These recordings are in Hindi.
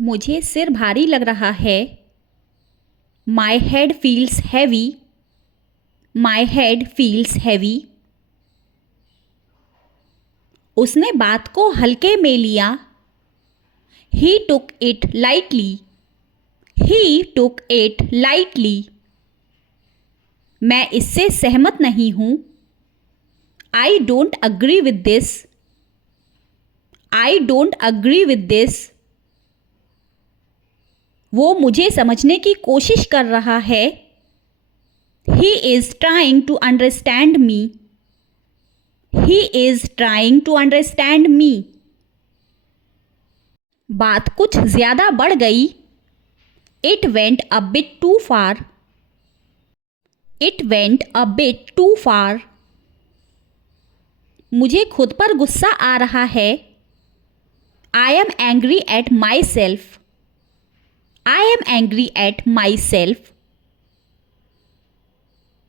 मुझे सिर भारी लग रहा है। My head feels heavy. My head feels heavy. उसने बात को हल्के में लिया। He took it lightly. He took it lightly. मैं इससे सहमत नहीं हूँ। I don't agree with this. I don't agree with this. वो मुझे समझने की कोशिश कर रहा है। He is trying to understand me. He is trying to understand me. बात कुछ ज़्यादा बढ़ गई। It went a bit too far. It went a bit too far. मुझे खुद पर गुस्सा आ रहा है। I am angry at myself. I am angry at myself.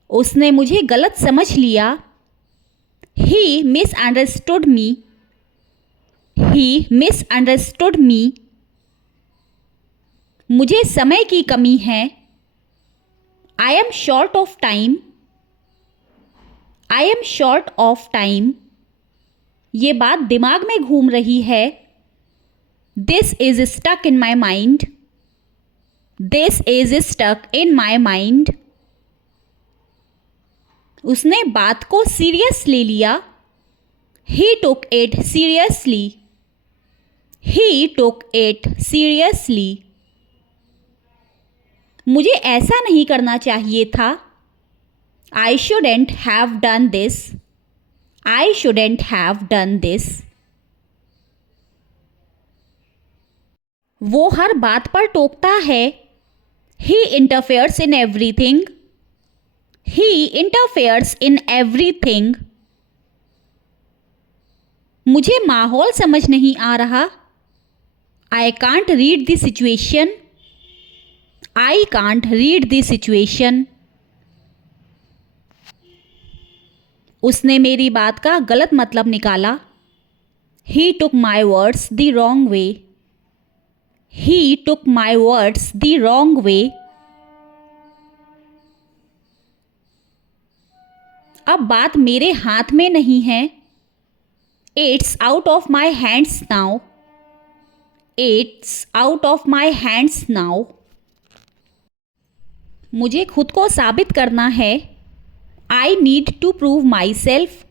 उसने मुझे गलत समझ लिया। He misunderstood me. He misunderstood me. मुझे समय की कमी है। I am short of time. I am short of time. ये बात दिमाग में घूम रही है। This is stuck in my mind. This is stuck in my mind. उसने बात को सीरियस ले लिया। He took it seriously. He took it seriously. मुझे ऐसा नहीं करना चाहिए था। I shouldn't have done this. I shouldn't have done this. वो हर बात पर टोकता है। He interferes in everything. He interferes in everything. मुझे माहौल समझ नहीं आ रहा। I can't read the situation. I can't read the situation. उसने मेरी बात का गलत मतलब निकाला। ही took my words the wrong way. He took my words the wrong way. अब बात मेरे हाथ में नहीं है। It's out of my hands now. It's out of my hands now. मुझे खुद को साबित करना है। I need to prove myself.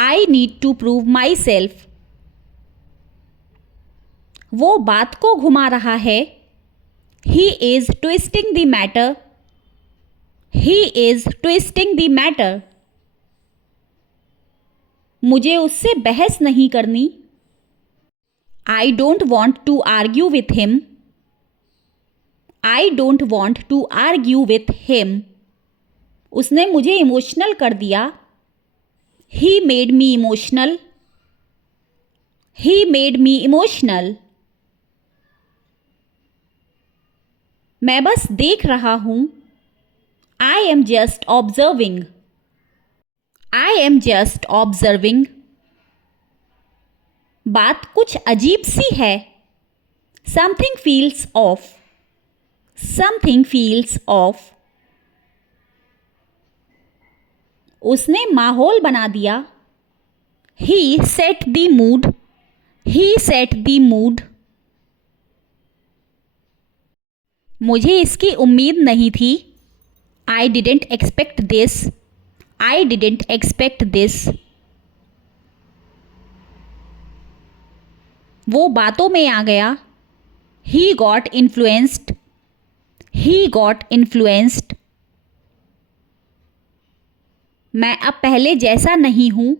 I need to prove myself. वो बात को घुमा रहा है। He is twisting the matter. He is twisting the matter. मुझे उससे बहस नहीं करनी। I don't want to argue with him. I don't want to argue with him. उसने मुझे इमोशनल कर दिया। He made me emotional. He made me emotional. मैं बस देख रहा हूँ। I am just observing. I am just observing. बात कुछ अजीब सी है। Something feels off. Something feels off. उसने माहौल बना दिया। He set the mood. He set the mood. मुझे इसकी उम्मीद नहीं थी। आई didn't expect this. I didn't expect this. वो बातों में आ गया। He got influenced. He got influenced. मैं अब पहले जैसा नहीं हूँ।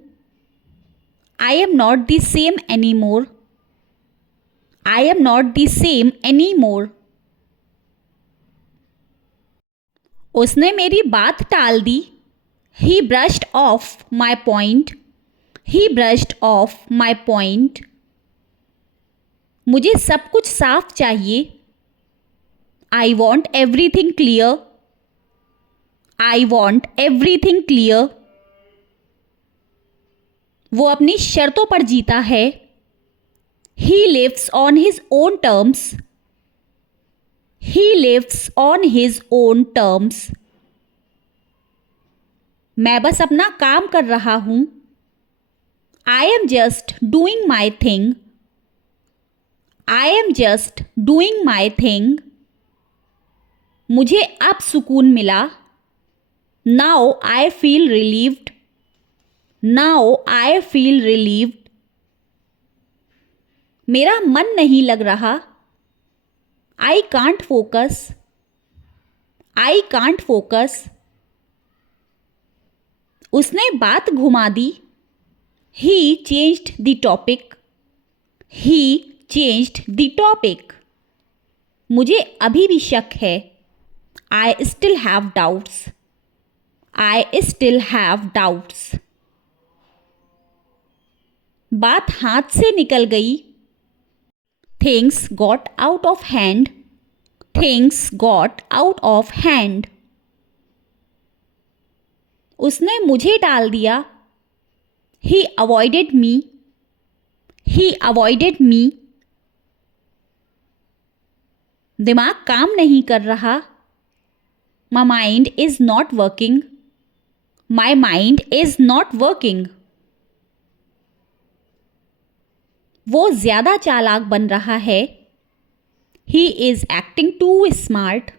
I am not the same any more. I am not the same any more. उसने मेरी बात टाल दी। He brushed off my point. He brushed off my point. मुझे सब कुछ साफ चाहिए। I want everything clear. I want everything clear. वो अपनी शर्तों पर जीता है। He lives on his own terms. He lives on his own terms. मैं बस अपना काम कर रहा हूं. I am just doing my thing. I am just doing my thing. मुझे अब सुकून मिला. Now I feel relieved. Now I feel relieved. मेरा मन नहीं लग रहा. I can't focus. I can't focus. उसने बात घुमा दी. He changed the topic. He changed the topic. मुझे अभी भी शक है. I still have doubts. I still have doubts. बात हाथ से निकल गई. Things got out of hand. Things got out of hand. उसने मुझे टाल दिया. He avoided me. He avoided me. दिमाग काम नहीं कर रहा. My mind is not working. My mind is not working. वो ज़्यादा चालाक बन रहा है. He is acting too smart.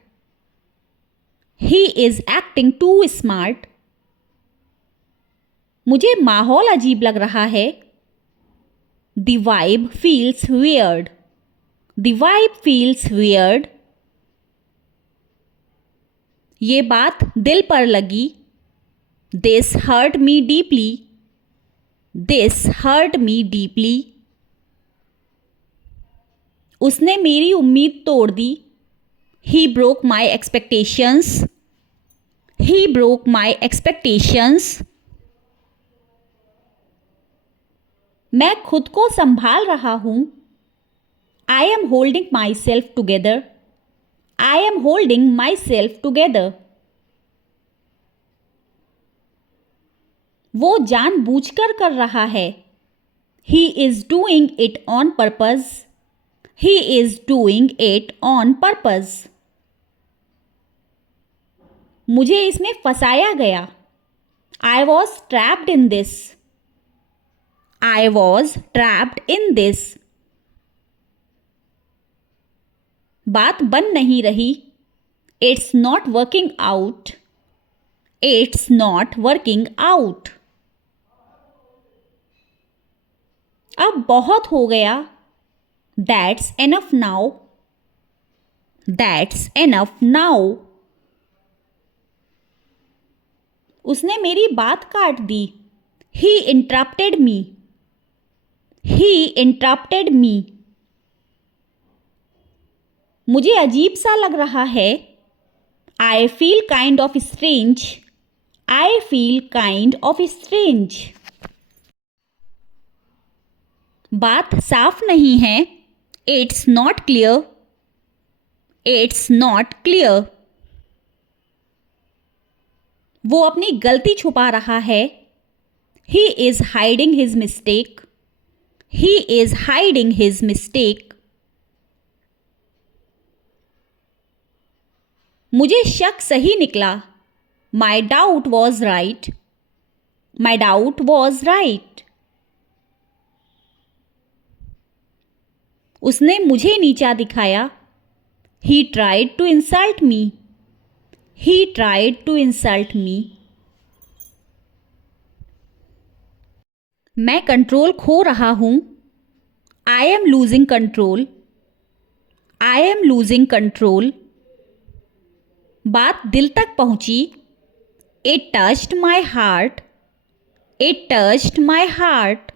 He is acting too smart. मुझे माहौल अजीब लग रहा है. The vibe feels weird. The vibe feels weird. ये बात दिल पर लगी. This hurt me deeply. This hurt me deeply. उसने मेरी उम्मीद तोड़ दी. He broke my expectations. He broke my expectations. मैं खुद को संभाल रहा हूं. I am holding myself together. I am holding myself together. वो जानबूझकर कर रहा है. He is doing it on purpose. He is doing it on purpose. मुझे इसमें फंसाया गया. I was trapped in this. I was trapped in this. बात बन नहीं रही. It's not working out. It's not working out. अब बहुत हो गया. That's enough now. That's enough now. उसने मेरी बात काट दी. He interrupted me. He interrupted me. मुझे अजीब सा लग रहा है. I feel kind of strange. I feel kind of strange. बात साफ नहीं है. It's not clear. It's not clear. वो अपनी गलती छुपा रहा है. He is hiding his mistake. He is hiding his mistake. मुझे शक सही निकला. My doubt was right. My doubt was right. उसने मुझे नीचा दिखाया. He tried to insult me. He tried to insult me. मैं कंट्रोल खो रहा हूं. I am losing control. I am losing control. बात दिल तक पहुंची. It touched my heart. It touched my heart.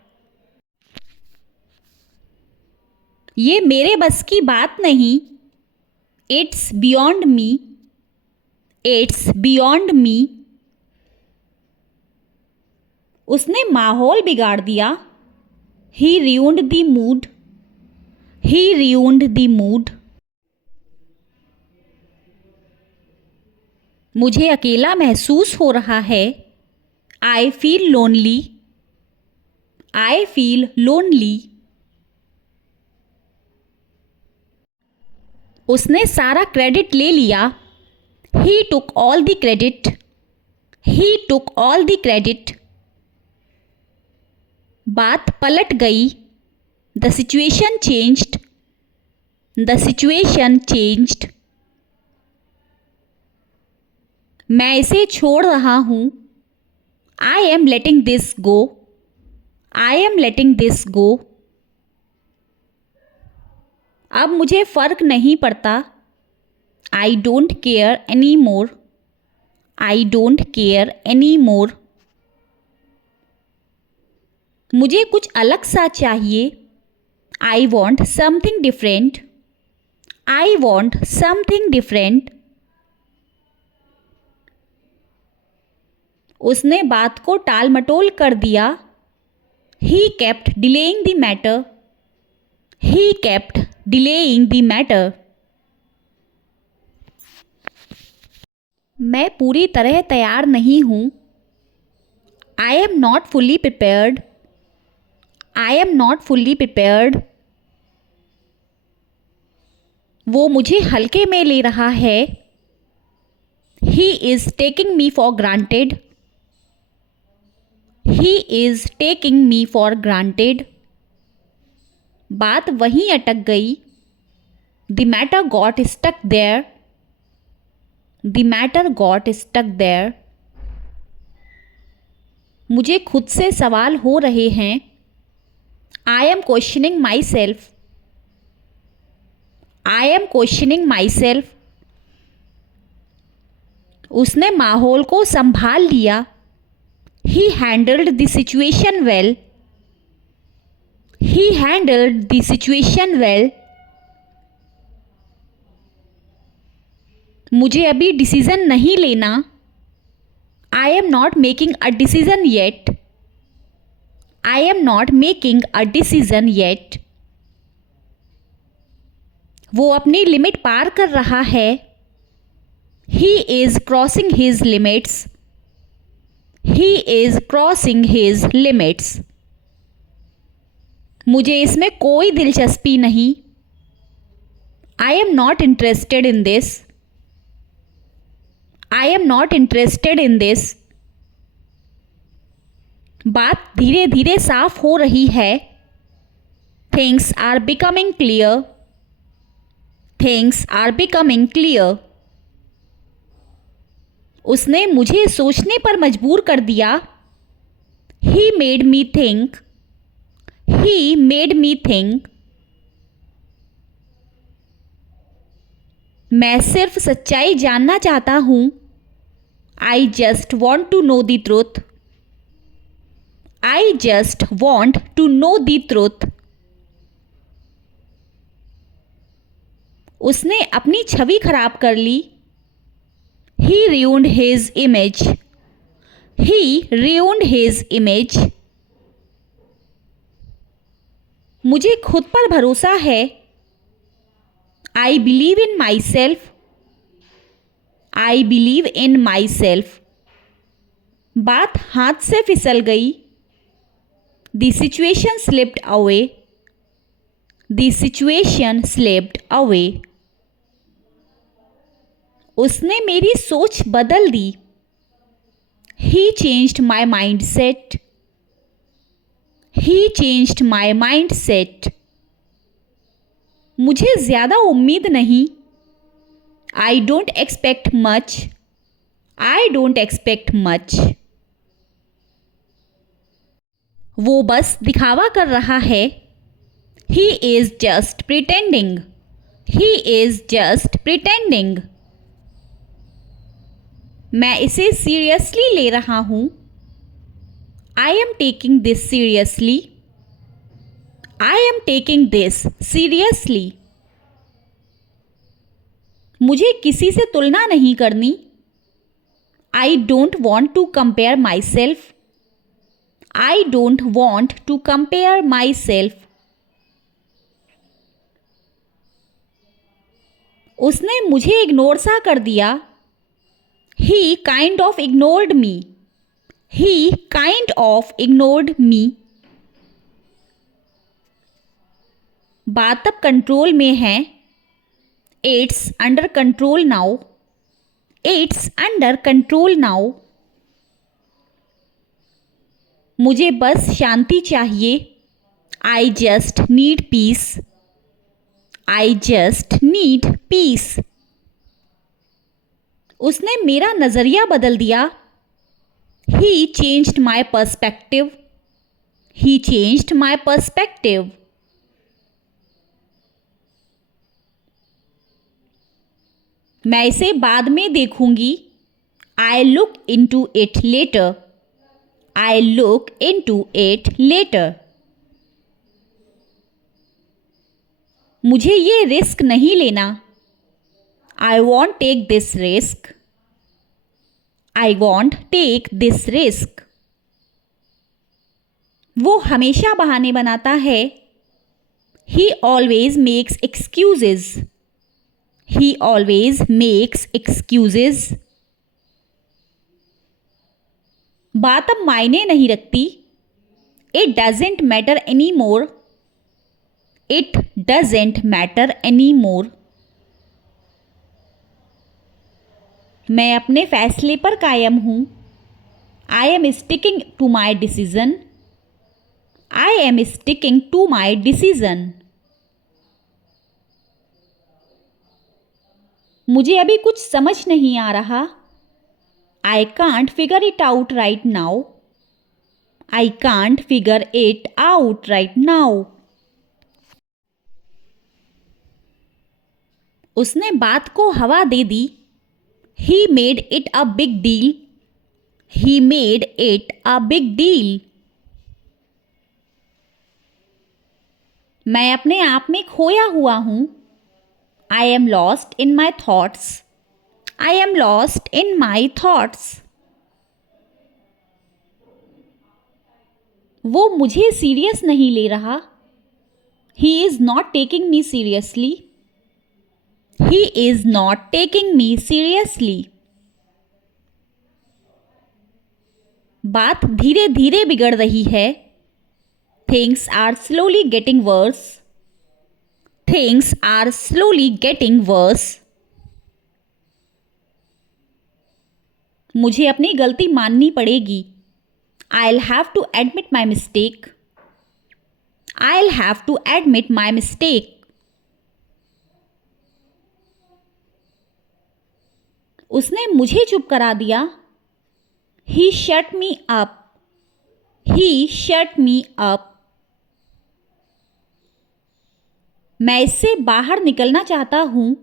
ये मेरे बस की बात नहीं. It's beyond me. It's beyond me. उसने माहौल बिगाड़ दिया. He ruined the mood. He ruined the mood. मुझे अकेला महसूस हो रहा है. I feel lonely. I feel lonely. उसने सारा क्रेडिट ले लिया। He took all the credit. He took all the credit. बात पलट गई। The situation changed. The situation changed. मैं इसे छोड़ रहा हूं। I am letting this go. I am letting this go. अब मुझे फर्क नहीं पड़ता। I don't care any more. I don't care any more. मुझे कुछ अलग सा चाहिए। I want something different. I want something different. उसने बात को टाल मटोल कर दिया। He kept delaying the matter. He kept delaying the matter. मैं पूरी तरह तैयार नहीं हूँ। I am not fully prepared. I am not fully prepared. वो मुझे हल्के में ले रहा है। He is taking me for granted. He is taking me for granted. बात वहीं अटक गई। The matter got stuck there. The matter got stuck there. मुझे खुद से सवाल हो रहे हैं। आई am questioning myself. I am questioning myself. उसने माहौल को संभाल लिया। He handled the situation well. He handled the situation well. मुझे अभी डिसीजन नहीं लेना। I am not making a decision yet. I am not making a decision yet. वो अपनी लिमिट पार कर रहा है। He is crossing his limits. He is crossing his limits. मुझे इसमें कोई दिलचस्पी नहीं। I am not interested in this. I am not interested in this. बात धीरे धीरे साफ हो रही है। Things are becoming clear. Things are becoming clear. उसने मुझे सोचने पर मजबूर कर दिया। He made me think. He made me think. मैं सिर्फ सच्चाई जानना चाहता हूँ। I just want to know the truth. I just want to know the truth. उसने अपनी छवि खराब कर ली। ही ruined his image. He ruined his image. मुझे खुद पर भरोसा है। I believe in myself. I believe in myself. बात हाथ से फिसल गई। The situation slipped away. The situation slipped away. उसने मेरी सोच बदल दी। He changed my mindset. He changed my mindset. मुझे ज़्यादा उम्मीद नहीं। I don't expect much. I don't expect much. वो बस दिखावा कर रहा है। He is just pretending. He is just pretending. मैं इसे सीरियसली ले रहा हूँ। I am taking this seriously. I am taking this seriously. मुझे किसी से तुलना नहीं करनी। I don't want to compare myself. I don't want to compare myself. उसने मुझे इग्नोर सा कर दिया। He kind of ignored me. He kind of ignored me. बात अब कंट्रोल में है। It's under control now. It's under control now. मुझे बस शांति चाहिए. I just need peace. I just need peace. उसने मेरा नज़रिया बदल दिया. He changed my perspective. He changed my perspective. मैं इसे बाद में देखूंगी. I look into it later. I look into it later. मुझे ये रिस्क नहीं लेना. I won't take this risk. I won't take this risk. वो हमेशा बहाने बनाता है. He always makes excuses. He always makes excuses. बात अब मायने नहीं रखती. It doesn't matter anymore. It doesn't matter anymore. मैं अपने फैसले पर कायम हूँ. I am sticking to my decision. I am sticking to my decision. मुझे अभी कुछ समझ नहीं आ रहा. I can't figure it out right now. I can't figure it out right now. उसने बात को हवा दे दी. He made it a big deal. He made it a big deal. मैं अपने आप में खोया हुआ हूँ. I am lost in my thoughts. I am lost in my thoughts. वो मुझे सीरियस नहीं ले रहा. He is not taking me seriously. He is not taking me seriously. बात धीरे धीरे बिगड़ रही है. Things are slowly getting worse. Things are slowly getting worse. मुझे अपनी गलती माननी पड़ेगी. I'll have to admit my mistake. I'll have to admit my mistake. उसने मुझे चुप करा दिया. He shut me up. He shut me up. मैं इससे बाहर निकलना चाहता हूँ.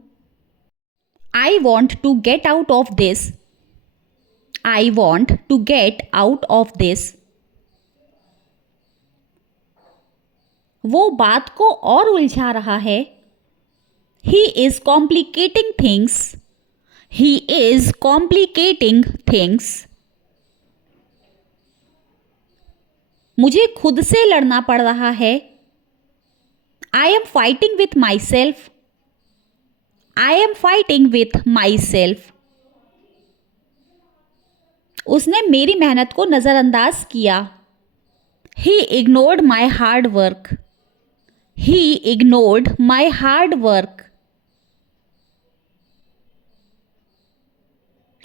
I want to get out of this. I want to get out of this. वो बात को और उलझा रहा है. He is complicating things. He is complicating things. मुझे खुद से लड़ना पड़ रहा है. I am fighting with myself. I am fighting with myself. उसने मेरी मेहनत को नज़रअंदाज किया. He ignored my hard work. He ignored my hard work.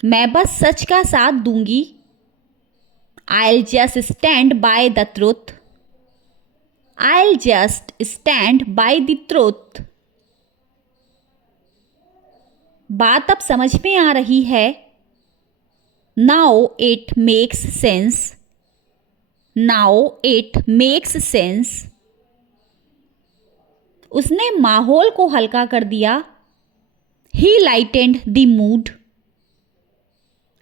मैं बस सच का साथ दूंगी. I'll just stand by the truth. I'll just stand by the truth. बात अब समझ में आ रही है. Now it makes sense. Now it makes sense. उसने माहौल को हल्का कर दिया. He lightened the mood.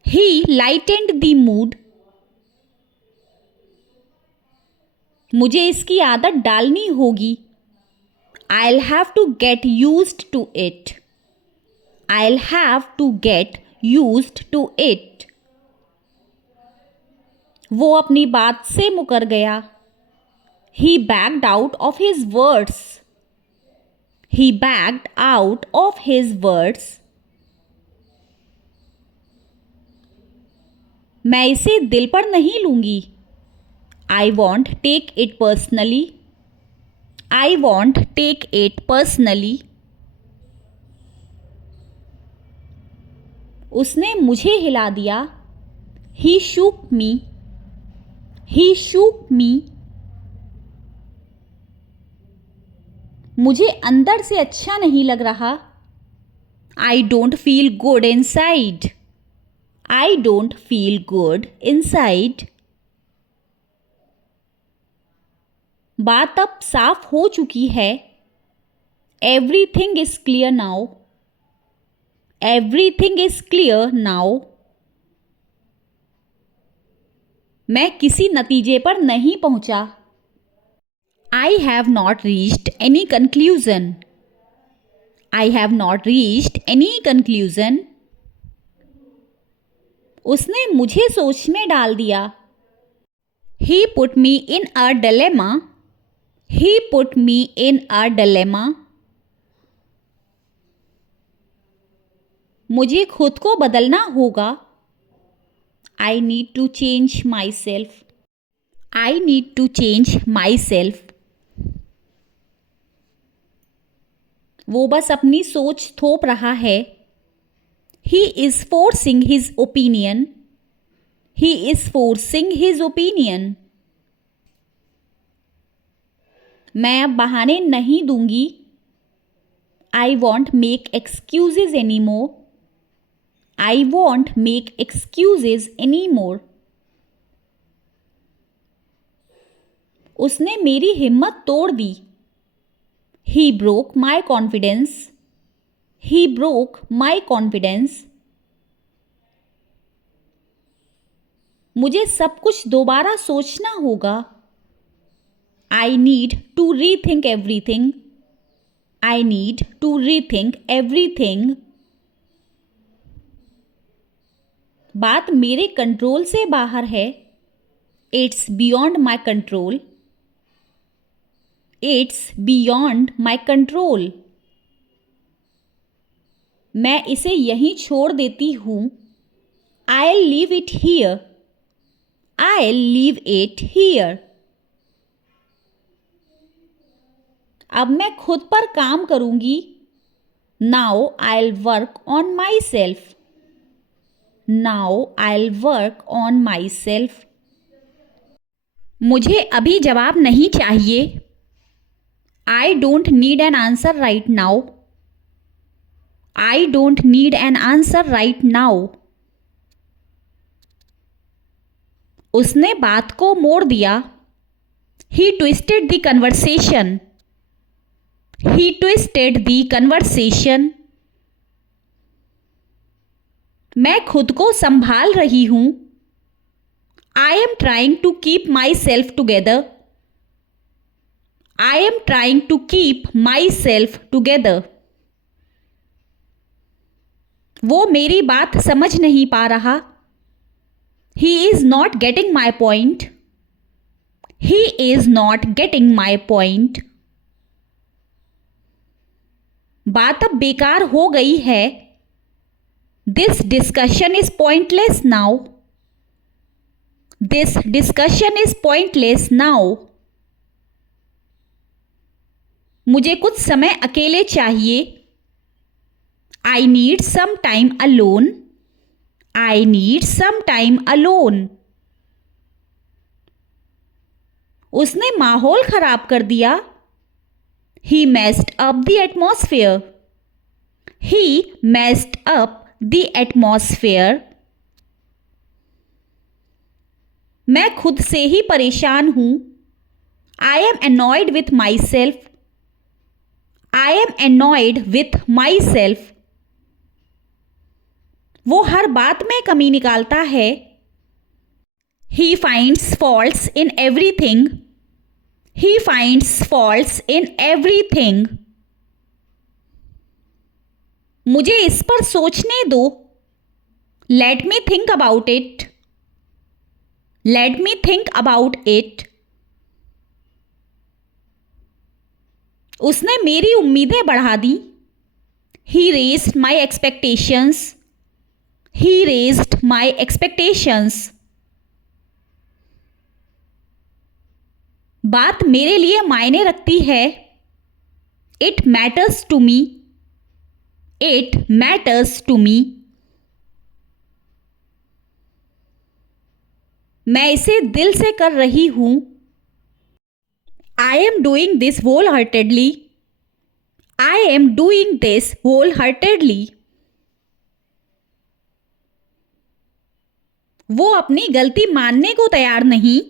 He lightened the mood. मुझे इसकी आदत डालनी होगी. I'll have to get used to it. I'll have to get used to it. वो अपनी बात से मुकर गया. He backed out of his words. He backed out of his words. मैं इसे दिल पर नहीं लूंगी. I won't take it personally. I won't take it personally. उसने मुझे हिला दिया. He shook me. He shook me. मुझे अंदर से अच्छा नहीं लग रहा. I don't feel good inside. I don't feel good inside. बात अब साफ हो चुकी है. Everything is clear now. Everything is clear now. मैं किसी नतीजे पर नहीं पहुंचा. I have not reached any conclusion. I have not reached any conclusion. उसने मुझे सोच में डाल दिया. He put me in a dilemma. He put me in a dilemma. मुझे खुद को बदलना होगा. I need to change myself. I need to change myself. वो बस अपनी सोच थोप रहा है. He is forcing his opinion. He is forcing his opinion. मैं अब बहाने नहीं दूंगी. I won't make excuses anymore. I won't make excuses anymore. उसने मेरी हिम्मत तोड़ दी. He broke my confidence. He broke my confidence. मुझे सब कुछ दोबारा सोचना होगा. I need to rethink everything. I need to rethink everything. बात मेरे कंट्रोल से बाहर है. It's beyond my control. It's beyond my control. मैं इसे यहीं छोड़ देती हूँ. I'll leave it here. I'll leave it here. अब मैं खुद पर काम करूँगी. Now I'll work on myself. Now I'll work on myself. मुझे अभी जवाब नहीं चाहिए. I don't need an answer right now. I don't need an answer right now. उसने बात को मोड़ दिया. He twisted the conversation. He twisted the conversation. मैं खुद को संभाल रही हूँ. I am trying to keep myself together. I am trying to keep myself together. वो मेरी बात समझ नहीं पा रहा. He is not getting my point. He is not getting my point. बात अब बेकार हो गई है. This discussion is pointless now. This discussion is pointless now. मुझे कुछ समय अकेले चाहिए. I need some time alone. I need some time alone. उसने माहौल खराब कर दिया. He messed up the atmosphere. He messed up the atmosphere. मैं खुद से ही परेशान हूं. I am annoyed with myself. I am annoyed with myself. वो हर बात में कमी निकालता है. He finds faults in everything. He finds faults in everything. मुझे इस पर सोचने दो. Let me think about it. Let me think about it. उसने मेरी उम्मीदें बढ़ा दी. He raised my expectations. He raised my expectations. बात मेरे लिए मायने रखती है. It matters to me. It matters to me. मैं इसे दिल से कर रही हूं। I am doing this wholeheartedly. I am doing this wholeheartedly. वो अपनी गलती मानने को तैयार नहीं।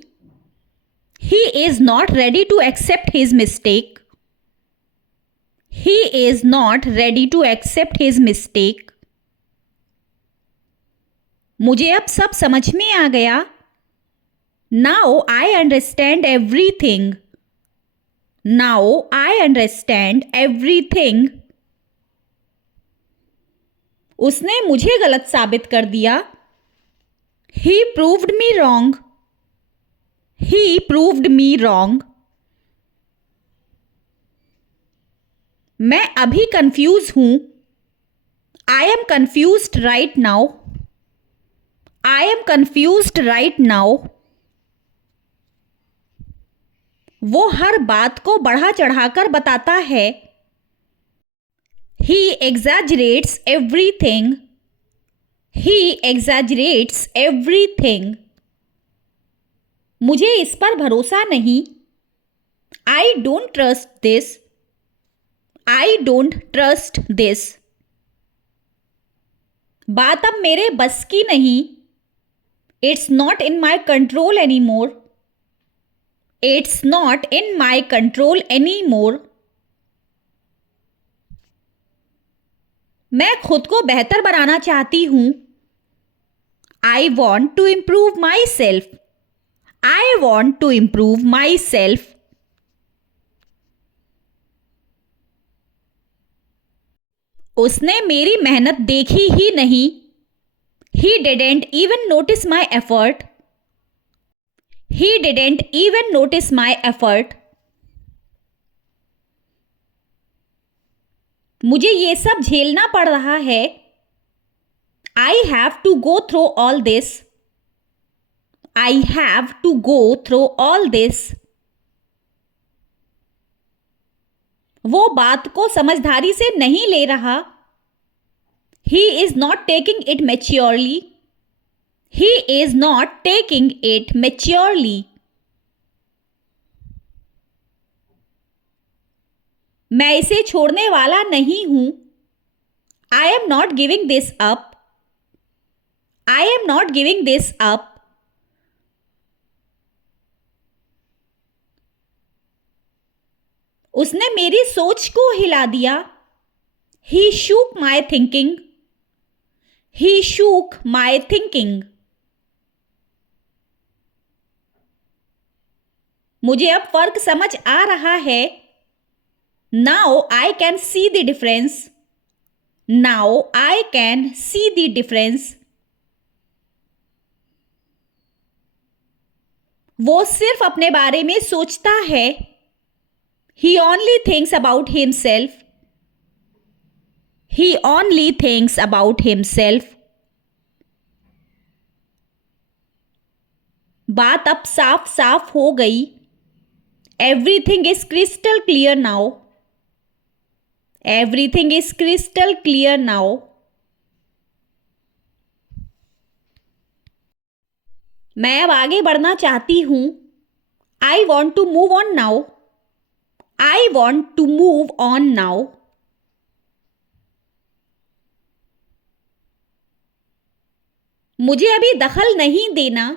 He is not ready to accept his mistake. He is not ready to accept his mistake. मुझे अब सब समझ में आ गया। Now I understand everything. Now I understand everything. उसने मुझे गलत साबित कर दिया। He proved me wrong. He proved me wrong. मैं अभी कंफ्यूज हूं। I am confused right now. I am confused right now. वो हर बात को बढ़ा चढ़ाकर बताता है। He exaggerates everything. He exaggerates everything. मुझे इस पर भरोसा नहीं। I don't trust this. I don't trust this. बात अब मेरे बस की नहीं। It's not in my control anymore. It's not in my control anymore. मैं खुद को बेहतर बनाना चाहती हूं। I want to improve myself. I want to improve myself. उसने मेरी मेहनत देखी ही नहीं। He didn't even notice my effort. He didn't even notice my effort. मुझे ये सब झेलना पड़ रहा है। I have to go through all this. I have to go through all this. वो बात को समझदारी से नहीं ले रहा। He is not taking it maturely. He is not taking it maturely. मैं इसे छोड़ने वाला नहीं हूं। I am not giving this up. I am not giving this up. उसने मेरी सोच को हिला दिया। He shook my thinking. He shook my thinking. मुझे अब फर्क समझ आ रहा है। Now I can see the difference. Now I can see the difference. वो सिर्फ अपने बारे में सोचता है। He only thinks about himself. He only thinks about himself. बात अब साफ साफ हो गई। Everything is crystal clear now. Everything is crystal clear now. मैं अब आगे बढ़ना चाहती हूं। I want to move on now. I want to move on now. मुझे अभी दखल नहीं देना।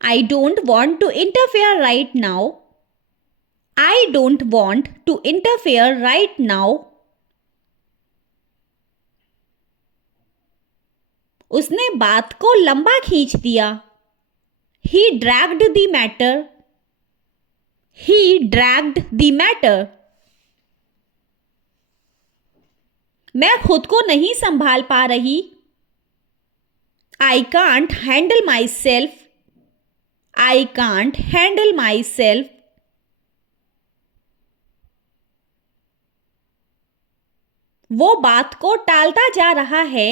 I don't want to interfere right now. I don't want to interfere right now. उसने बात को लंबा खींच दिया। He dragged the matter. He dragged the matter. मैं खुद को नहीं संभाल पा रही। I can't handle myself. I can't handle myself. वो बात को टालता जा रहा है।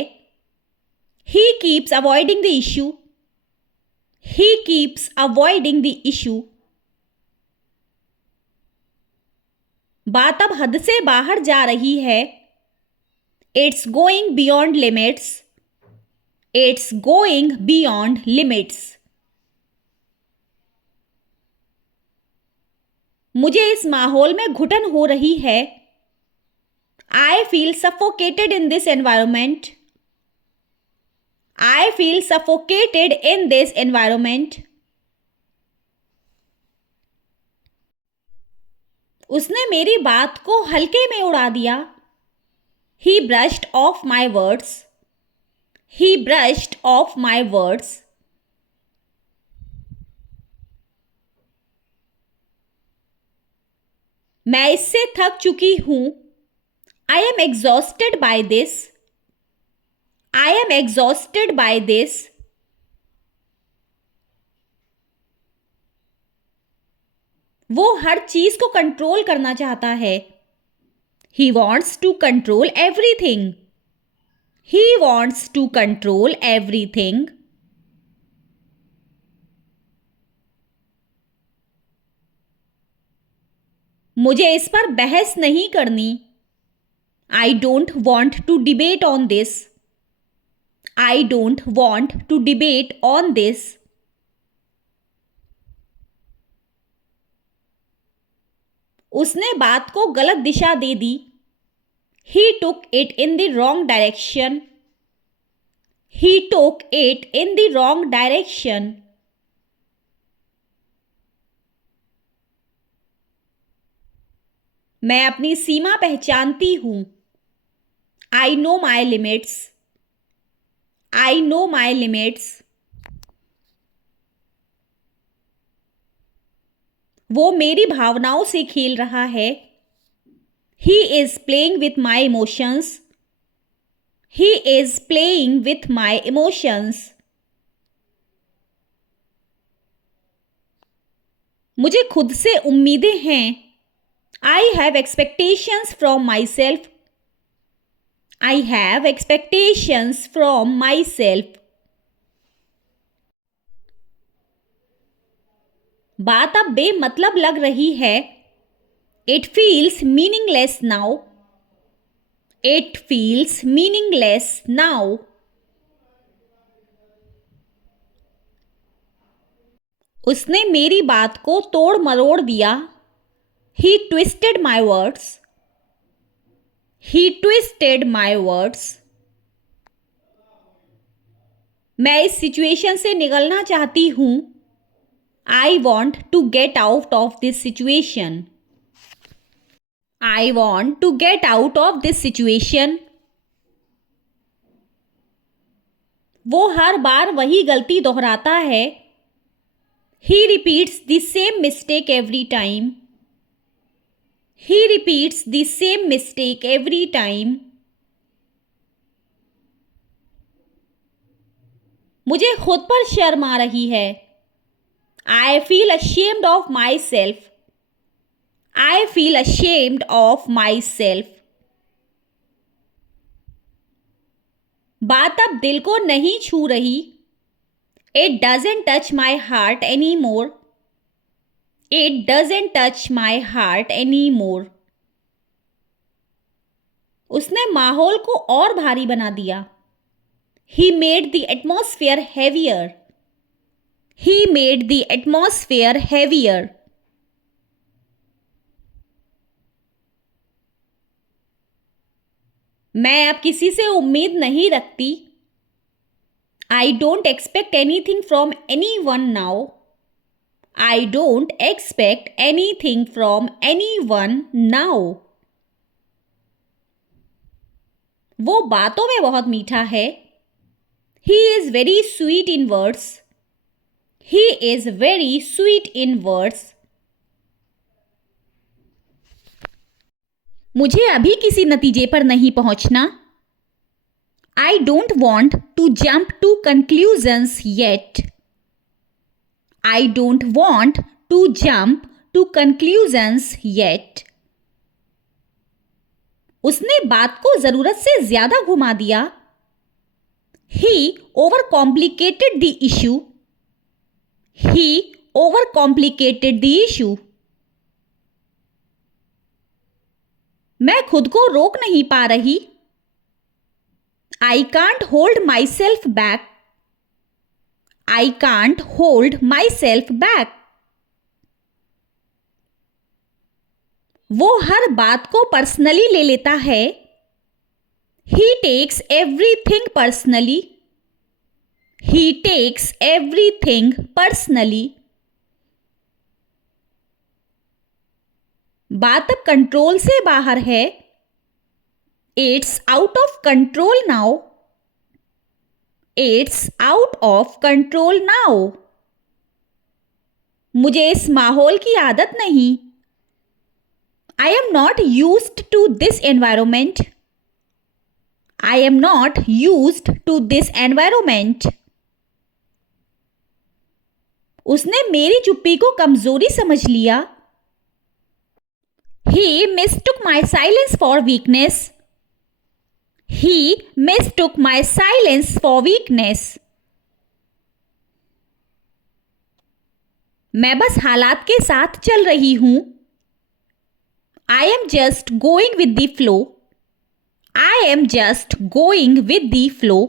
He keeps avoiding the issue. He keeps avoiding the issue. बात अब हद से बाहर जा रही है। It's going beyond limits. It's going beyond limits. मुझे इस माहौल में घुटन हो रही है। I feel suffocated in this environment. I feel suffocated in this environment. उसने मेरी बात को हल्के में उड़ा दिया। He brushed off my words. He brushed off my words. मैं इससे थक चुकी हूं। I am exhausted by this. I am exhausted by this. वो हर चीज को कंट्रोल करना चाहता है। He wants to control everything. He wants to control everything. मुझे इस पर बहस नहीं करनी। I don't want to debate on this. I don't want to debate on this. उसने बात को गलत दिशा दे दी। He took it in the wrong direction. He took it in the wrong direction. मैं अपनी सीमा पहचानती हूं। I know my limits. I know my limits. वो मेरी भावनाओं से खेल रहा है। He is playing with my emotions. He is playing with my emotions. मुझे खुद से उम्मीदें हैं। I have expectations from myself. I have expectations from myself. बात अब बेमतलब लग रही है। It feels meaningless now. It feels meaningless now. उसने मेरी बात को तोड़ मरोड़ दिया। He twisted my words. He twisted my words. मैं इस सिचुएशन से निकलना चाहती हूं। I want to get out of this situation. I want to get out of this situation. वो हर बार वही गलती दोहराता है। He repeats the same mistake every time. He repeats the same mistake every time. मुझे खुद पर शर्म आ रही है। I feel ashamed of myself. I feel ashamed of myself. बात अब दिल को नहीं छू रही। It doesn't touch my heart anymore. It doesn't touch my heart anymore. उसने माहौल को और भारी बना दिया। He made the atmosphere heavier. He made the atmosphere heavier. मैं अब किसी से उम्मीद नहीं रखती। I don't expect anything from anyone now. I don't expect anything from anyone now. वो बातों में बहुत मीठा है। He is very sweet in words. He is very sweet in words. मुझे अभी किसी नतीजे पर नहीं पहुंचना। I don't want to jump to conclusions yet. I don't want to jump to conclusions yet. उसने बात को जरूरत से ज्यादा घुमा दिया। He overcomplicated the issue. He overcomplicated the issue. मैं खुद को रोक नहीं पा रही। I can't hold myself back. I can't hold myself back. वो हर बात को पर्सनली ले लेता है। He takes everything personally. He takes everything personally. बात अब कंट्रोल से बाहर है। It's out of control now. It's out of control now. मुझे इस माहौल की आदत नहीं। I am not used to this environment. I am not used to this environment. उसने मेरी चुप्पी को कमजोरी समझ लिया। He mistook my silence for weakness. He mistook my silence for weakness. मैं बस हालात के साथ चल रही हूं। I am just going with the flow. I am just going with the flow.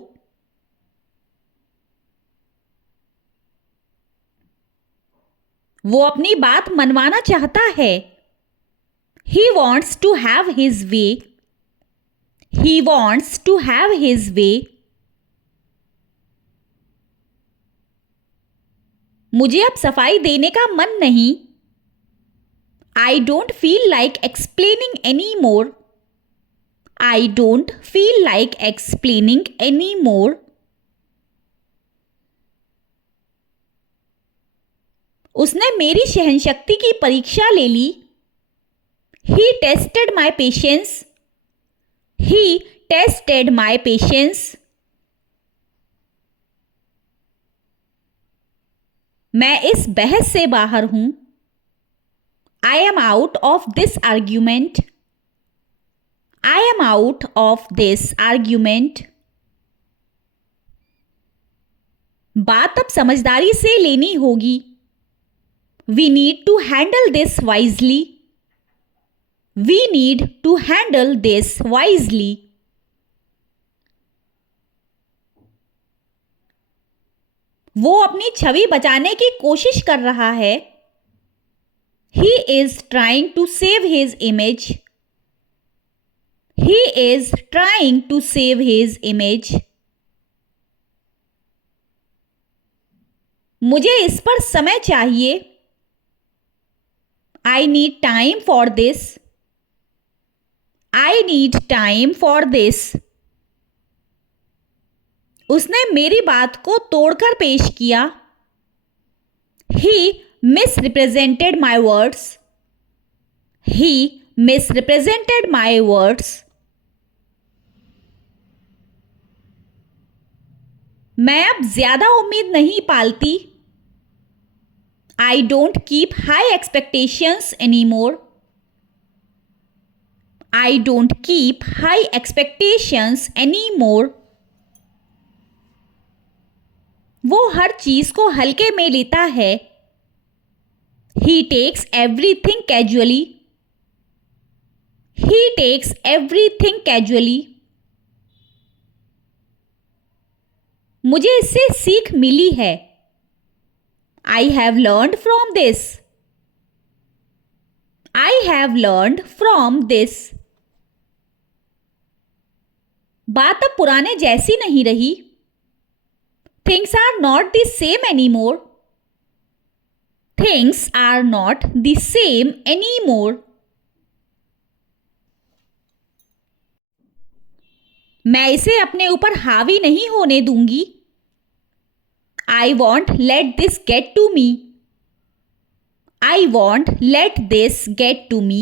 वो अपनी बात मनवाना चाहता है। He wants to have his way. He wants to have his way. मुझे अब सफाई देने का मन नहीं। I don't feel like explaining anymore. I don't feel like explaining anymore. उसने मेरी सहनशक्ति की परीक्षा ले ली। He tested my patience. He tested my patience. मैं इस बहस से बाहर हूं। I am out of this argument. I am out of this argument. बात अब समझदारी से लेनी होगी। We need to handle this wisely. We need to handle this wisely. वो अपनी छवि बचाने की कोशिश कर रहा है। He is trying to save his image. He is trying to save his image. मुझे इस पर समय चाहिए। I need time for this. I need time for this. उसने मेरी बात को तोड़कर पेश किया। He misrepresented my words. He misrepresented my words. मैं अब ज्यादा उम्मीद नहीं पालती। I don't keep high expectations anymore. I don't keep high expectations anymore. वो हर चीज को हल्के में लेता है। He takes everything casually. He takes everything casually. मुझे इससे सीख मिली है। I have learned from this. I have learned from this. बात अब पुराने जैसी नहीं रही। Things are not the same anymore. Things are not the same anymore. मैं इसे अपने ऊपर हावी नहीं होने दूंगी। I won't let this get to me. I won't let this get to me.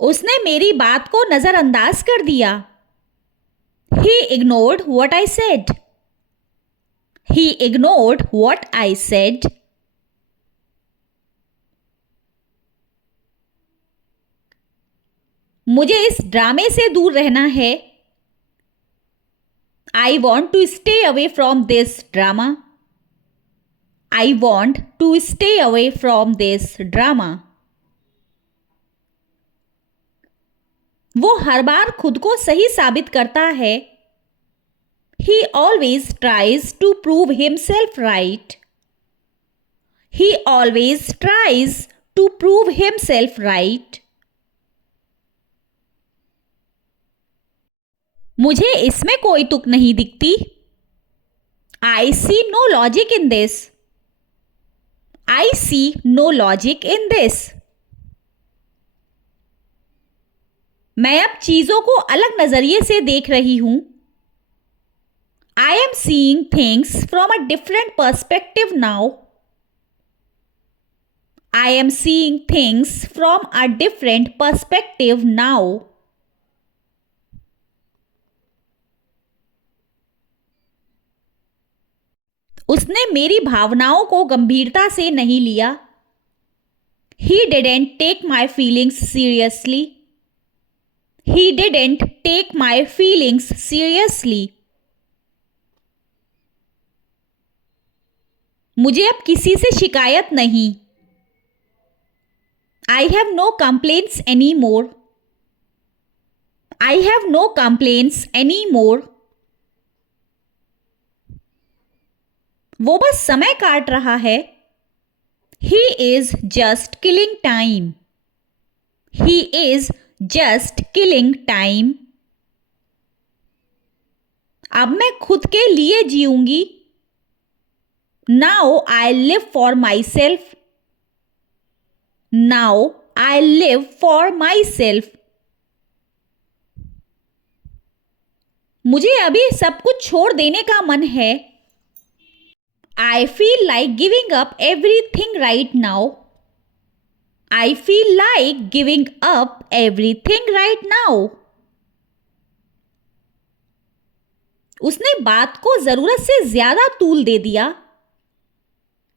उसने मेरी बात को नजरअंदाज कर दिया। He ignored what I said. He ignored what I said. मुझे इस ड्रामे से दूर रहना है। I want to stay away from this drama. I want to stay away from this drama. वो हर बार खुद को सही साबित करता है। He always tries to prove himself right. He always tries to prove himself right. मुझे इसमें कोई तुक नहीं दिखती. I see no logic in this. I see no logic in this. मैं अब चीजों को अलग नजरिए से देख रही हूं. I am seeing things from a different perspective now. I am seeing things from a different perspective now. उसने मेरी भावनाओं को गंभीरता से नहीं लिया. He didn't take my feelings seriously. He didn't take my feelings seriously. मुझे अब किसी से शिकायत नहीं. I have no complaints anymore. I have no complaints anymore. वो बस समय काट रहा है. He is just killing time. He is just killing time. अब मैं खुद के लिए जीऊंगी. Now I live for myself. Now I live for myself. मुझे अभी सब कुछ छोड़ देने का मन है. I feel like giving up everything right now. I feel like giving up everything right now. उसने बात को जरूरत से ज्यादा तूल दे दिया.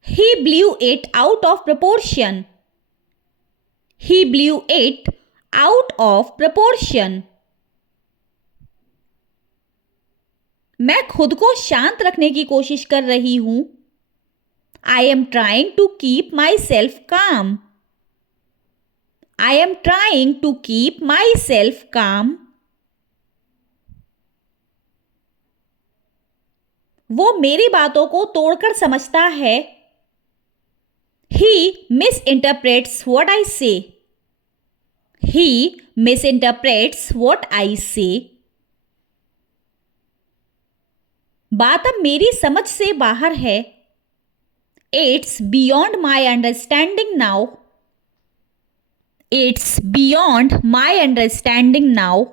He blew it out of proportion. He blew it out of proportion. मैं खुद को शांत रखने की कोशिश कर रही हूं. I am trying to keep myself calm. I am trying to keep myself calm. वो मेरी बातों को तोड़कर समझता है. He misinterprets what I say. He misinterprets what I say. बात अब मेरी समझ से बाहर है. It's beyond my understanding now. It's beyond my understanding now.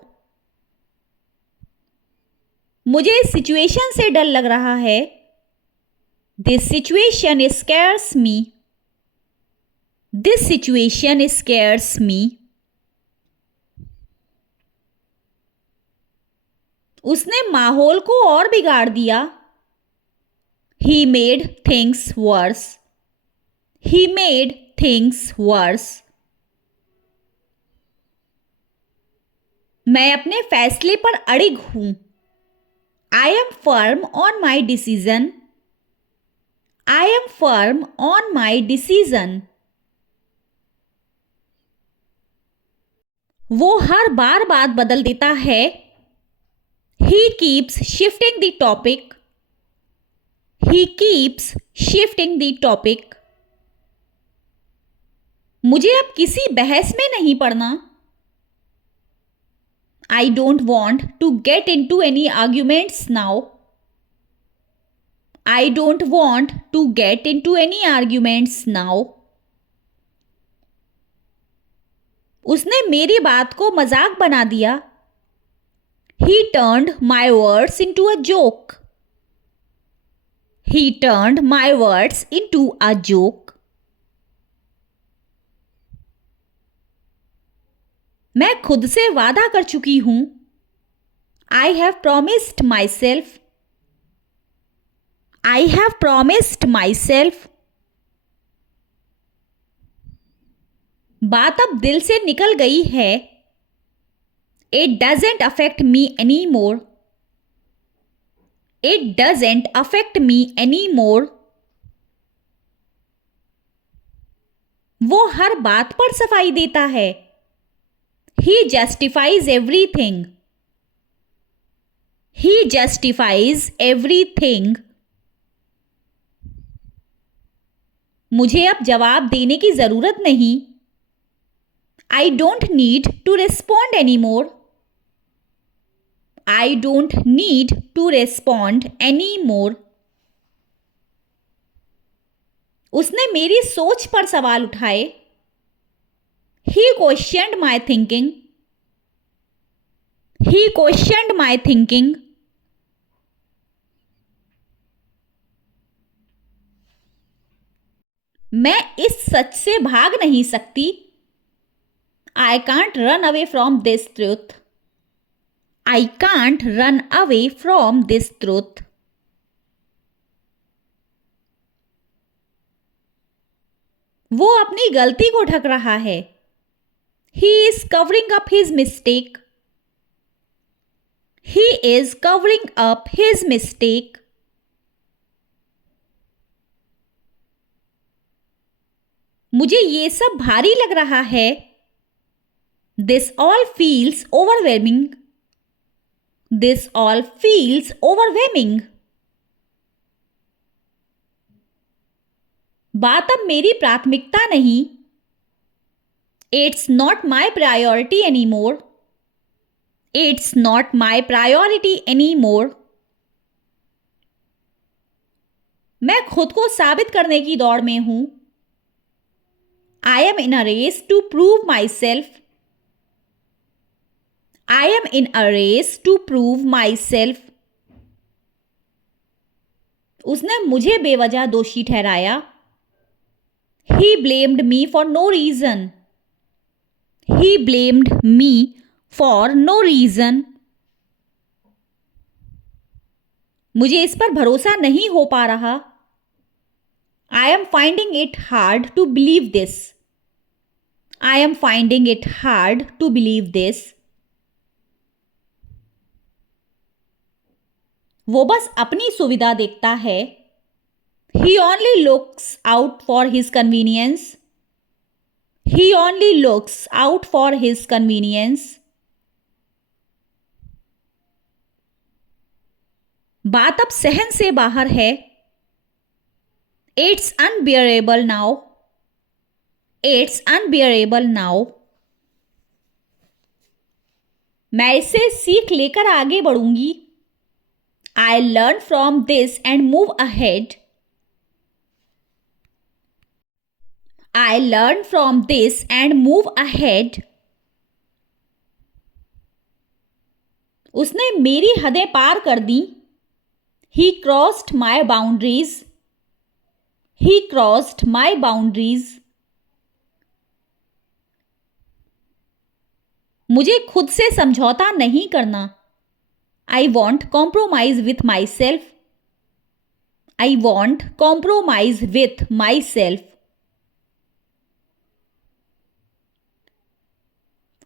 मुझे इस सिचुएशन से डर लग रहा है. This situation scares me. This situation scares me. उसने माहौल को और बिगाड़ दिया. He made things worse. He made things worse. मैं अपने फैसले पर अड़िग हूं. I am firm on my decision. I am firm on my decision. वो हर बार बात बदल देता है. He keeps shifting the topic. He keeps shifting the topic. मुझे अब किसी बहस में नहीं पड़ना. I don't want to get into any arguments now. I don't want to get into any arguments now. उसने मेरी बात को मजाक बना दिया. He turned my words into a joke. He turned my words into a joke. मैं खुद से वादा कर चुकी हूं. I have promised myself. I have promised myself. बात अब दिल से निकल गई है. It doesn't affect me anymore. It doesn't affect me anymore. वो हर बात पर सफाई देता है. He justifies everything. He justifies everything. मुझे अब जवाब देने की जरूरत नहीं. I don't need to respond anymore. I don't need to respond anymore. उसने मेरी सोच पर सवाल उठाए. He questioned my thinking. He questioned my thinking. मैं इस सच से भाग नहीं सकती. I can't run away from this truth. I can't run away from this truth. वो अपनी गलती को ढक रहा है. He is covering up his mistake. He is covering up his mistake. मुझे ये सब भारी लग रहा है. This all feels overwhelming. This all feels overwhelming. बात अब मेरी प्राथमिकता नहीं. It's not my priority anymore. It's not my priority anymore. मैं खुद को साबित करने की दौड़ में हूं. I am in a race to prove myself. I am in a race to prove myself. उसने मुझे बेवजह दोषी ठहराया. He blamed me for no reason. He blamed me for no reason. मुझे इस पर भरोसा नहीं हो पा रहा. I am finding it hard to believe this. I am finding it hard to believe this. वो बस अपनी सुविधा देखता है. He only looks out for his convenience. He only looks out for his convenience. बात अब सहन से बाहर है. It's unbearable now. It's unbearable now. मैं इससे सीख लेकर आगे बढ़ूंगी. I'll learn from this and move ahead. I'll learn from this and move ahead. उसने मेरी हदें पार कर दी. He crossed my boundaries. He crossed my boundaries. मुझे खुद से समझौता नहीं करना. I won't compromise with myself. I won't compromise with myself.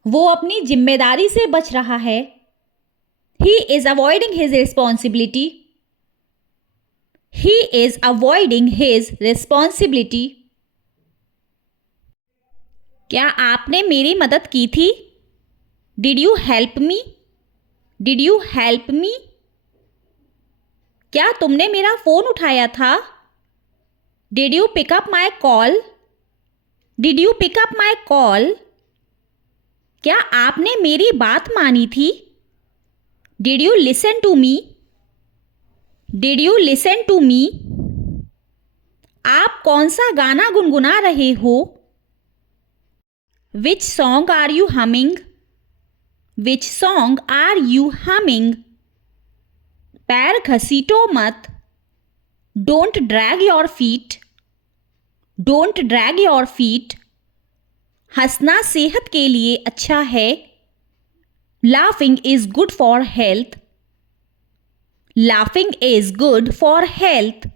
वो अपनी जिम्मेदारी से बच रहा है. He is avoiding his responsibility. He is avoiding his responsibility. क्या आपने मेरी मदद की थी? Did you help me? Did you help me? क्या तुमने मेरा फोन उठाया था? Did you pick up my call? Did you pick up my call? क्या आपने मेरी बात मानी थी? Did you listen to me? Did you listen to me? आप कौन सा गाना गुनगुना रहे हो? Which song are you humming? Which song are you humming? पैर घसीटो मत. Don't drag your feet. Don't drag your feet. हंसना सेहत के लिए अच्छा है. Laughing is good for health. Laughing is good for health.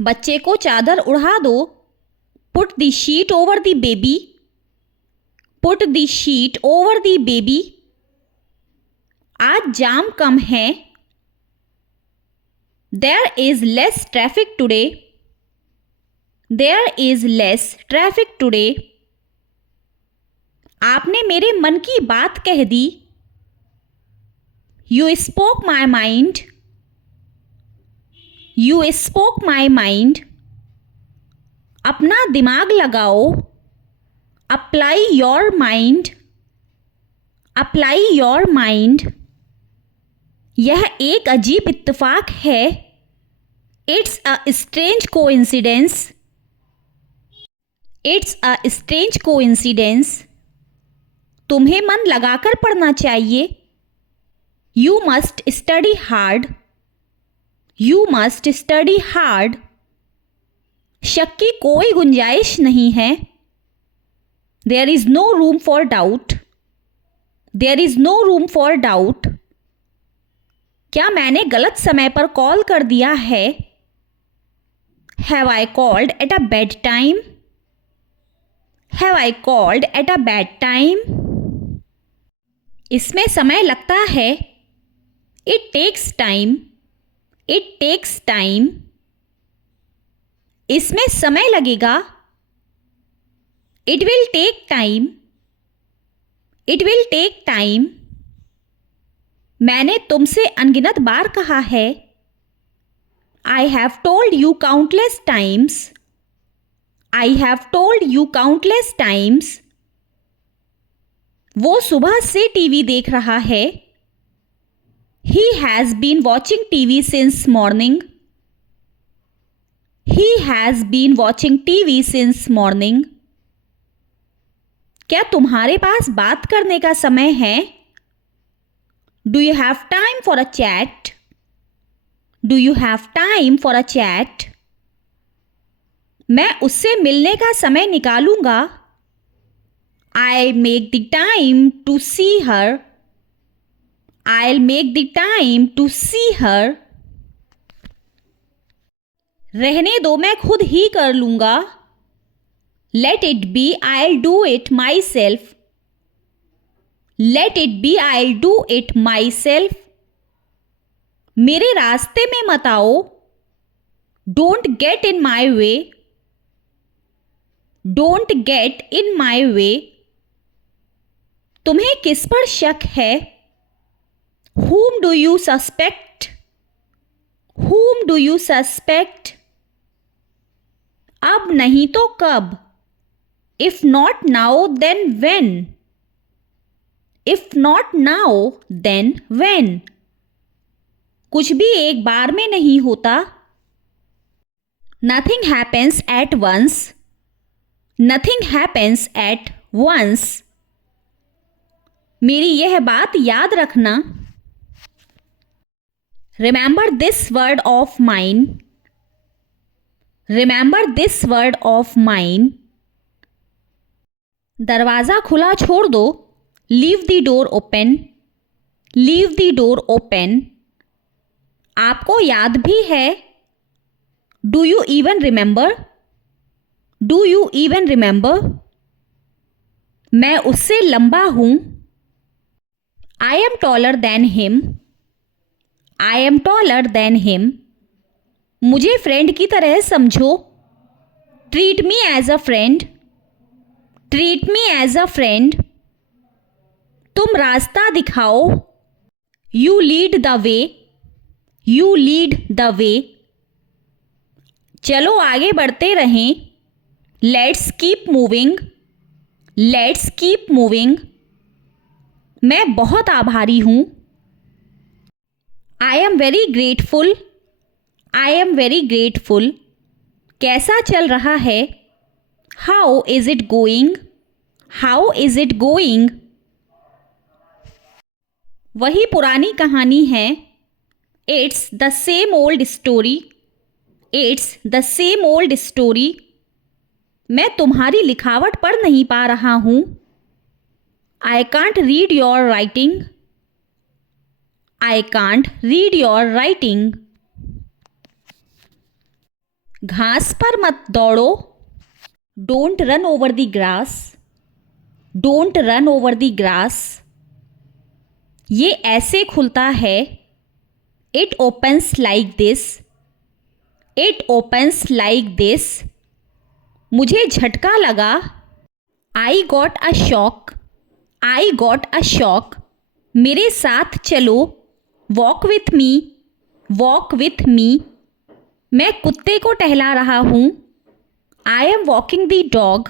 बच्चे को चादर उड़ा दो. Put the sheet over the baby. Put the sheet over the baby. आज जाम कम है. There is less traffic today. There is less traffic today. आपने मेरे मन की बात कह दी. You spoke my mind. You spoke my mind. अपना दिमाग लगाओ, apply your mind, apply your mind. यह एक अजीब इत्तेफाक है, it's a strange coincidence, it's a strange coincidence. तुम्हें मन लगाकर पढ़ना चाहिए, you must study hard, you must study hard. शक की कोई गुंजाइश नहीं है, there is no room for doubt, there is no room for doubt. क्या मैंने गलत समय पर कॉल कर दिया है, have I called at a bad time, have I called at a bad time. इसमें समय लगता है, it takes time, it takes time. इसमें समय लगेगा, it will take time, it will take time. मैंने तुमसे अनगिनत बार कहा है, I have told you countless times, I have told you countless times. वो सुबह से टीवी देख रहा है, he has been watching TV since morning, he has been watching TV since morning. क्या तुम्हारे पास बात करने का समय है, do you have time for a chat, do you have time for a chat. मैं उससे मिलने का समय निकालूंगा, I make the time to see her, I'll make the time to see her। रहने दो, मैं खुद ही कर लूंगा, let it be, I'll do it myself, let it be, I'll do it myself। मेरे रास्ते में मत आओ, don't get in my way, don't get in my way। तुम्हें किस पर शक है, whom do you suspect, whom do you suspect। अब नहीं तो कब, if not now then when, if not now then when। कुछ भी एक बार में नहीं होता, nothing happens at once, nothing happens at once। मेरी यह बात याद रखना, remember this word of mine, remember this word of mine। दरवाज़ा खुला छोड़ दो, leave the door open, leave the door open। आपको याद भी है, do you even remember, do you even remember। मैं उससे लंबा हूँ, I am taller than him, I am taller than him। मुझे फ्रेंड की तरह समझो, treat me as a friend, treat me as a friend. तुम रास्ता दिखाओ, you lead the way, you lead the way. चलो आगे बढ़ते रहें, let's keep moving, let's keep moving. मैं बहुत आभारी हूँ, I am very grateful, I am very grateful. कैसा चल रहा है, how is it going, how is it going. वही पुरानी कहानी है, it's the same old story, it's the same old story. मैं तुम्हारी लिखावट पढ़ नहीं पा रहा हूँ, आई can't read your writing, I can't read your writing. घास पर मत दौड़ो, don't run over the grass, don't run over the grass. ये ऐसे खुलता है, it opens like this, it opens like this. मुझे झटका लगा, I got a shock, I got a shock. मेरे साथ चलो, walk with me, walk with me. मैं कुत्ते को टहला रहा हूँ, I am walking the dog,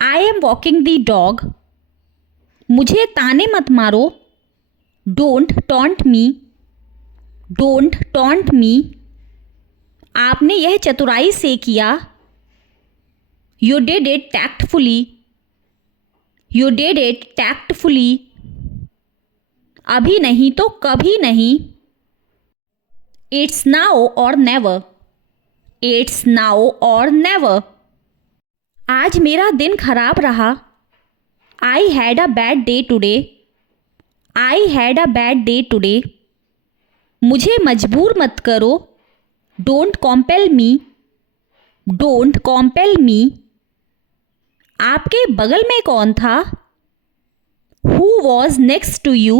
I am walking the dog. मुझे ताने मत मारो, don't taunt me, don't taunt me. आपने यह चतुराई से किया, you did it tactfully, you did it tactfully. अभी नहीं तो कभी नहीं, it's now or never, it's now or never. आज मेरा दिन खराब रहा, I had a bad day today, I had a bad day today. मुझे मजबूर मत करो, डोंट कॉम्पेल मी, डोंट कॉम्पेल मी। आपके बगल में कौन था, who was next to you,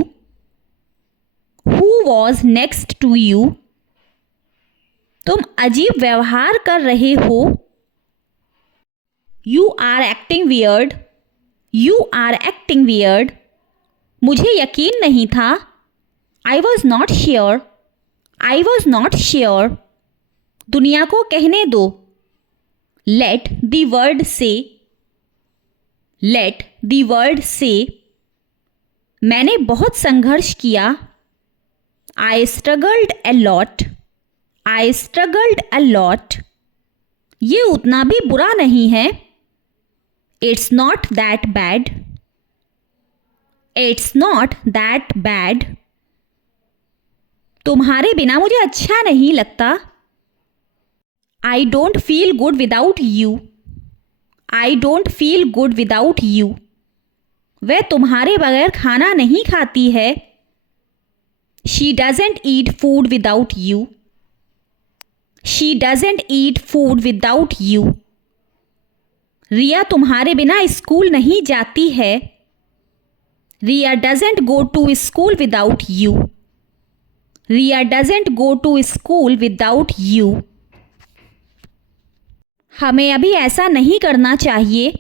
who was next to you. तुम अजीब व्यवहार कर रहे हो, you are acting weird, you are acting weird. मुझे यकीन नहीं था, I was not sure, I was not sure. दुनिया को कहने दो, let the world say, let the world say. मैंने बहुत संघर्ष किया, I struggled a lot, I struggled a lot. ये उतना भी बुरा नहीं है, it's not that bad, it's not that bad. तुम्हारे बिना मुझे अच्छा नहीं लगता, I don't feel good without you, I don't feel good without you. वह तुम्हारे बगैर खाना नहीं खाती है, she doesn't eat food without you, she doesn't eat food without you. Riya तुम्हारे बिना स्कूल नहीं जाती है, Riya doesn't go to school without you, Riya doesn't go to school without you. हमें अभी ऐसा नहीं करना चाहिए,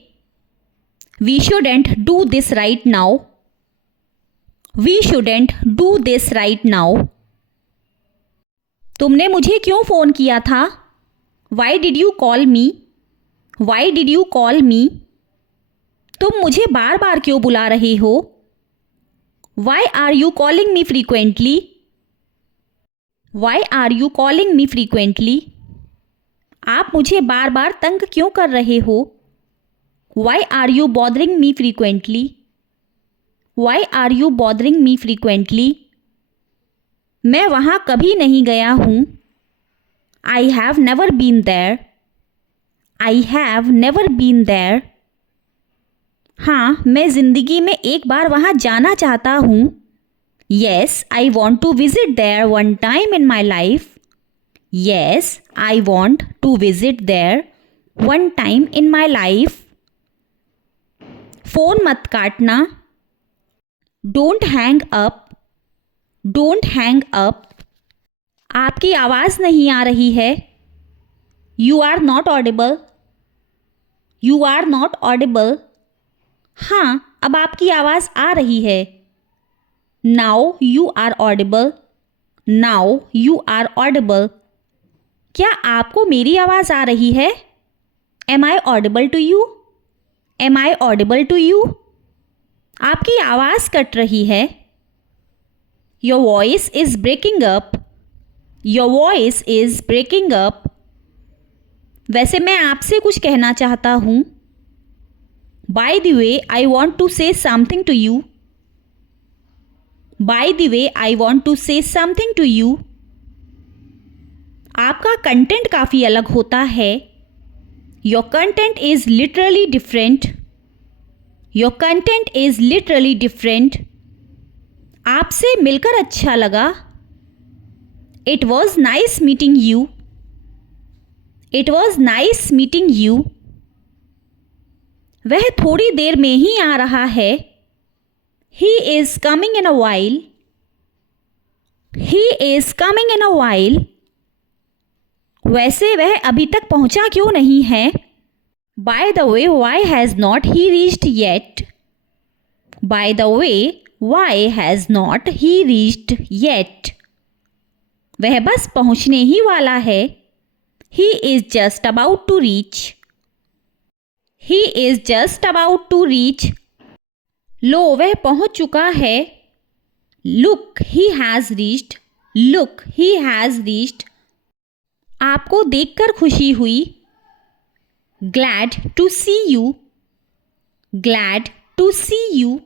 we shouldn't do this right now, we shouldn't do this right now. तुमने मुझे क्यों फ़ोन किया था, why did you call me, why did you call me. तुम मुझे बार बार क्यों बुला रहे हो, why are you calling me frequently, why are you calling me frequently. आप मुझे बार बार तंग क्यों कर रहे हो, why are you bothering me frequently, why are you bothering me frequently. मैं वहाँ कभी नहीं गया हूँ, I have never been there, I have never been there. हाँ, मैं ज़िंदगी में एक बार वहाँ जाना चाहता हूँ, yes I want to visit there one time in my life, yes I want to visit there one time in my life. Phone मत काटना, don't hang up, don't hang up. आपकी आवाज़ नहीं आ रही है, you are not audible, you are not audible. हाँ, अब आपकी आवाज़ आ रही है, now you are audible, now you are audible. क्या आपको मेरी आवाज़ आ रही है, am I audible to you, am I audible to you. आपकी आवाज़ कट रही है, your voice is breaking up, your voice is breaking up. वैसे मैं आपसे कुछ कहना चाहता हूँ, by the way I want to say something to you, by the way I want to say something to you. आपका कंटेंट काफ़ी अलग होता है, your content is literally different, your content is literally different. आपसे मिलकर अच्छा लगा, it was nice meeting you, it was nice meeting you. वह थोड़ी देर में ही आ रहा है, he is coming in a while, he is coming in a while. वैसे वह अभी तक पहुंचा क्यों नहीं है, by the way why has not he reached yet, by the way why has not he reached yet. वह बस पहुंचने ही वाला है, he is just about to reach, He is just about to reach. लो वह पहुंच चुका है. Look, he has reached. Look, he has reached. आपको देखकर खुशी हुई. Glad to see you. Glad to see you.